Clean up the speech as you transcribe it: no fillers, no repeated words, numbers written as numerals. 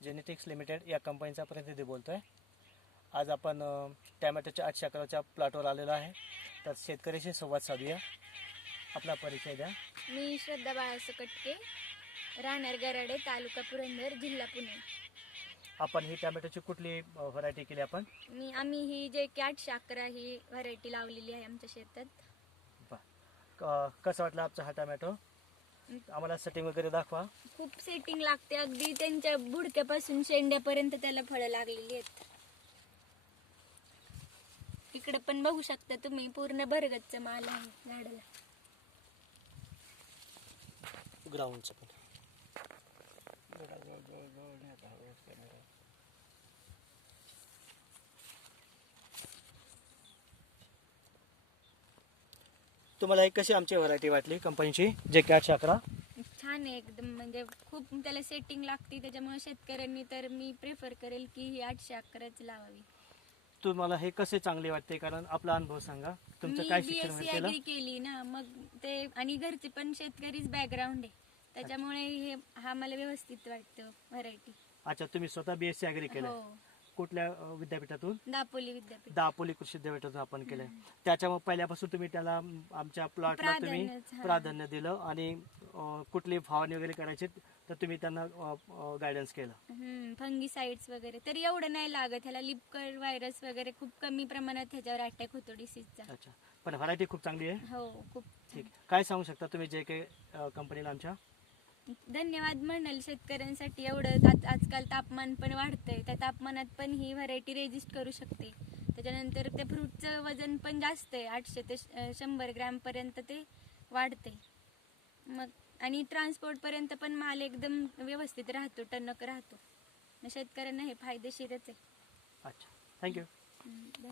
Genetics limited या कंपनीचा प्रतिनिधी बोलतोय। आज आपण टॅमॅटोच्या 8 एकराच्या प्लॉटवर आलेलो आहे। तर शेतकऱ्याशी संवाद साधूया। आपला परिचय द्या। मी श्रद्धा बाळासो कटके, राहणार गराडे, तालुका पुरंदर, जिल्हा पुणे। आपण ही टॅमॅटोची कुठली व्हरायटी केली आपण? आम्ही ही JK 811 ही व्हरायटी लावलेली आहे आमच्या शेतात। कसं वाटलं आमचा हा टॅमॅटो? आम्हाला सेटिंग वगैरे दाखवा। खूप सेटिंग लागते, अगदी त्यांच्या बुडक्यापासून शेंड्यापर्यंत त्याला फळं लागलेली आहेत। इकडे पण बघू शकता तुम्ही, पूर्ण भरगच्च माल आहे झाडाला। ग्राउंडचं पण तुम्हाला एक कशी आमची व्हरायटी वाटली कंपनीची JK 811? छान आहे एकदम, म्हणजे खूप त्याला सेटिंग लागते, त्याच्यामुळे शेतकऱ्यांनी तर मी प्रेफर करेल की ही 811च लावावी। तुम्हाला हे कसे चांगले वाटते? कारण आपला अनुभव सांगा, तुमचं काय शिक्षण BSc केलं? ऍग्री केली ना, मग ते आणि घरचे पण शेतकरीच बॅकग्राऊंड आहे, त्याच्यामुळे हे हा मला व्यवस्थित वाटतं व्हरायटी। अच्छा, तुम्ही स्वतः BSc ऍग्री केलं? हो, कुठल्या विद्यापीठातून? दापोली विद्यापीठ। दापोली कृषी विद्यापीठातून आपण केलंय। त्याच्यामुळे पहिल्यापासून तुम्ही त्याला आमच्या प्लॉटला तुम्ही प्राधान्य दिलं आणि कुठली फवारणी वगैरे करायची तर तुम्ही त्यांना गायडन्स केलं। फंगीसाइड्स वगैरे तर एवढं नाही लागत, ह्याला लिपकर व्हायरस वगैरे खूप कमी प्रमाणात ह्याच्यावर अटॅक होतो डिसीजचा। अच्छा, पण व्हरायटी खूप चांगली आहे। हो, खूप ठीक, काय सांगू शकता तुम्ही JK कंपनीला आमच्या? धन्यवाद म्हणाल शेतकऱ्यांसाठी। एवढं आजकाल तापमान पण वाढतंय, त्या तापमानात पण ही व्हरायटी रेजिस्ट करू शकते। त्याच्यानंतर त्या फ्रूटचं वजन पण जास्त आहे, 800 ते 100 ग्रॅम पर्यंत ते वाढते। मग आणि ट्रान्सपोर्ट पर्यंत पण माल एकदम व्यवस्थित राहतो, टणक राहतो। शेतकऱ्यांना हे फायदेशीरच आहे। अच्छा, थँक्यू।